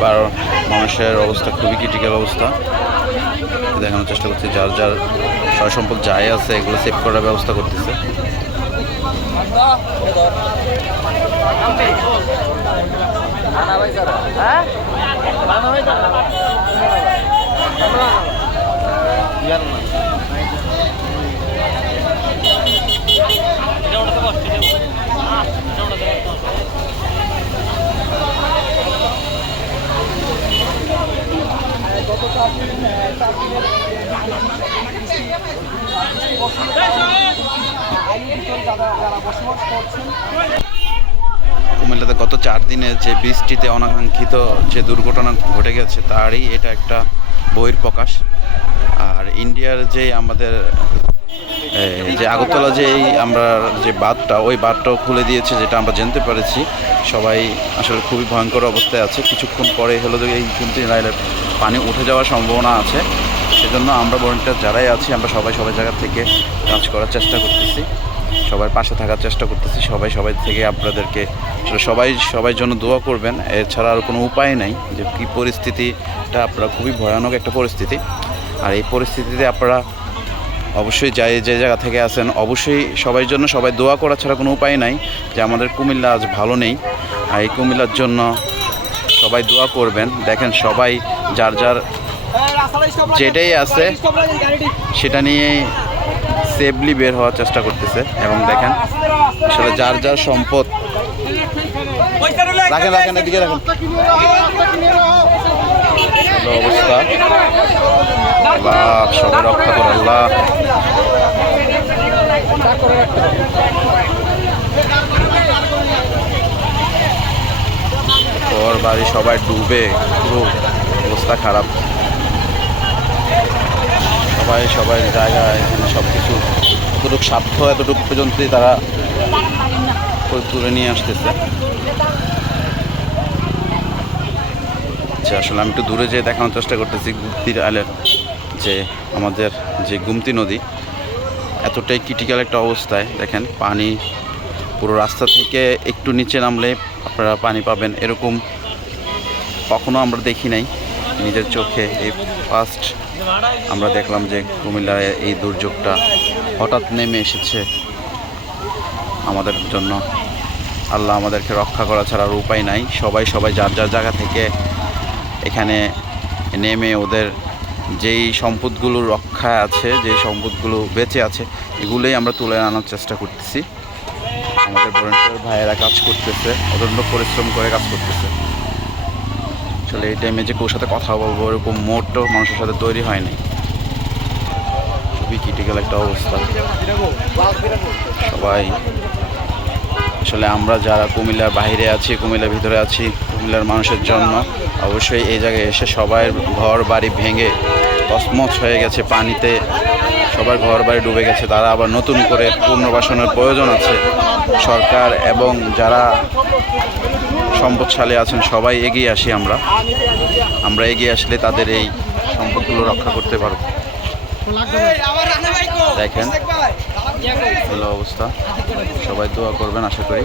পার মানুষের অবস্থা খুবই ক্রিটিক্যাল অবস্থা। দেখানোর চেষ্টা করছি, যার যার সয় সম্পদ যাই আছে, এগুলো সেভ করার ব্যবস্থা করতেছে। কুমিল্লাতে গত চার দিনে যে বৃষ্টিতে অনাকাঙ্ক্ষিত যে দুর্ঘটনা ঘটে গেছে, তারই এটা একটা বইয়ের প্রকাশ আর ইন্ডিয়ার যে আমাদের যে আগরতলা যে এই আমরা যে বাঁধটা, ওই বাঁধটাও খুলে দিয়েছে, যেটা আমরা জানতে পেরেছি। সবাই আসলে খুবই ভয়ঙ্কর অবস্থায় আছে। কিছুক্ষণ পরে হলো যে এই কুমতি রাইলের পানি উঠে যাওয়ার সম্ভাবনা আছে। সেজন্য আমরা ভলেন্টিয়ার যারাই আছি, আমরা সবাই সবাই জায়গা থেকে কাজ করার চেষ্টা করতেছি। সবার পাশে থাকার চেষ্টা করতেছি। সবাই সবাই থেকে আপনাদেরকে সবাই সবাই জন্য দোয়া করবেন। এছাড়া আর কোনো উপায় নাই যে কী পরিস্থিতিটা, আপনারা খুবই ভয়ানক একটা পরিস্থিতি। আর এই পরিস্থিতিতে আপনারা অবশ্যই যাই যে জায়গা থেকে আছেন, অবশ্যই সবার জন্য সবাই দোয়া করা ছাড়া কোনো উপায় নাই যে আমাদের কুমিল্লা আজ ভালো নেই। আর এই কুমিল্লার জন্য সবাই দোয়া করবেন। দেখেন সবাই যার যার যেটাই আছে, সেটা নিয়ে সেফলি বের হওয়ার চেষ্টা করতেছে। এবং দেখেন, আসলে যার যার সম্পদ। রাখেন রাখেন, এদিকে রাখেন। অবস্থা আল্লাহ সবাই রক্ষা করে আল্লাহ ওর বাড়ি সবাই ডুবে পুরো অবস্থা খারাপ। সবাই সবাই জায়গায় সব কিছু এতটুকু স্বার্থ এতটুকু পর্যন্তই তারা তুলে নিয়ে আসতেছে আচ্ছা আসলে আমি একটু দূরে যেয়ে দেখানোর চেষ্টা করতেছি গুপ্তির আলের যে আমাদের যে গুমতি নদী। এতটাই ক্রিটিক্যাল একটা অবস্থায়, দেখেন, পানি পুরো রাস্তা থেকে একটু নিচে নামলে আপনারা পানি পাবেন। এরকম কখনো আমরা দেখি নাই। নিজের চোখে এই ফার্স্ট আমরা দেখলাম যে কুমিল্লায় এই দুর্যোগটা হঠাৎ নেমে এসেছে আমাদের জন্য। আল্লাহ আমাদেরকে রক্ষা করা ছাড়া আর উপায় নাই। সবাই সবাই যার যার জায়গা থেকে এখানে নেমে ওদের যেই সম্পদগুলো রক্ষা আছে যেই সম্পদগুলো বেঁচে আছে, এগুলোই আমরা তুলে আনার চেষ্টা করতেছি। আমাদের ভলেন্টিয়ার ভাইয়েরা কাজ করতেছে অদন্য পরিশ্রম করে কাজ করতেছে। আসলে এই টাইমে যে কারোর সাথে কথা বলব, এরকম মোটও মানুষের সাথে তৈরি হয়নি খুবই ক্রিটিক্যাল একটা অবস্থা। সবাই, আসলে আমরা যারা কুমিল্লার বাইরে আছি, কুমিল্লার ভিতরে আছি কুমিল্লার মানুষের জন্য। অবশ্যই এই জায়গায় এসে সবাই ঘর বাড়ি ভেঙে তসমস হয়ে গেছে পানিতে। সবার ঘর বাড়ি ডুবে গেছে, তারা আবার নতুন করে পুনর্বাসনের প্রয়োজন আছে। সরকার এবং যারা সম্পদশালী আছেন, সবাই এগিয়ে আসি আমরা। আমরা এগিয়ে আসলে তাদের এই সম্পদগুলো রক্ষা করতে পারব। দেখেন, ভালো অবস্থা। সবাই দোয়া করবেন, আশা করি।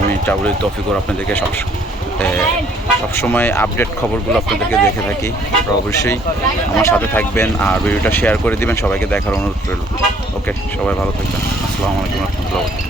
আমি ট্রাভেল তফিকর আপনাদেরকে সব সবসময় আপডেট খবরগুলো আপনাদেরকে দেখে থাকি। অবশ্যই আমার সাথে থাকবেন আর ভিডিওটা শেয়ার করে দিবেন। সবাইকে দেখার অনুরোধ রইল। ওকে সবাই ভালো থাকবেন। আসসালামু আলাইকুম রহমতুল্লাহ।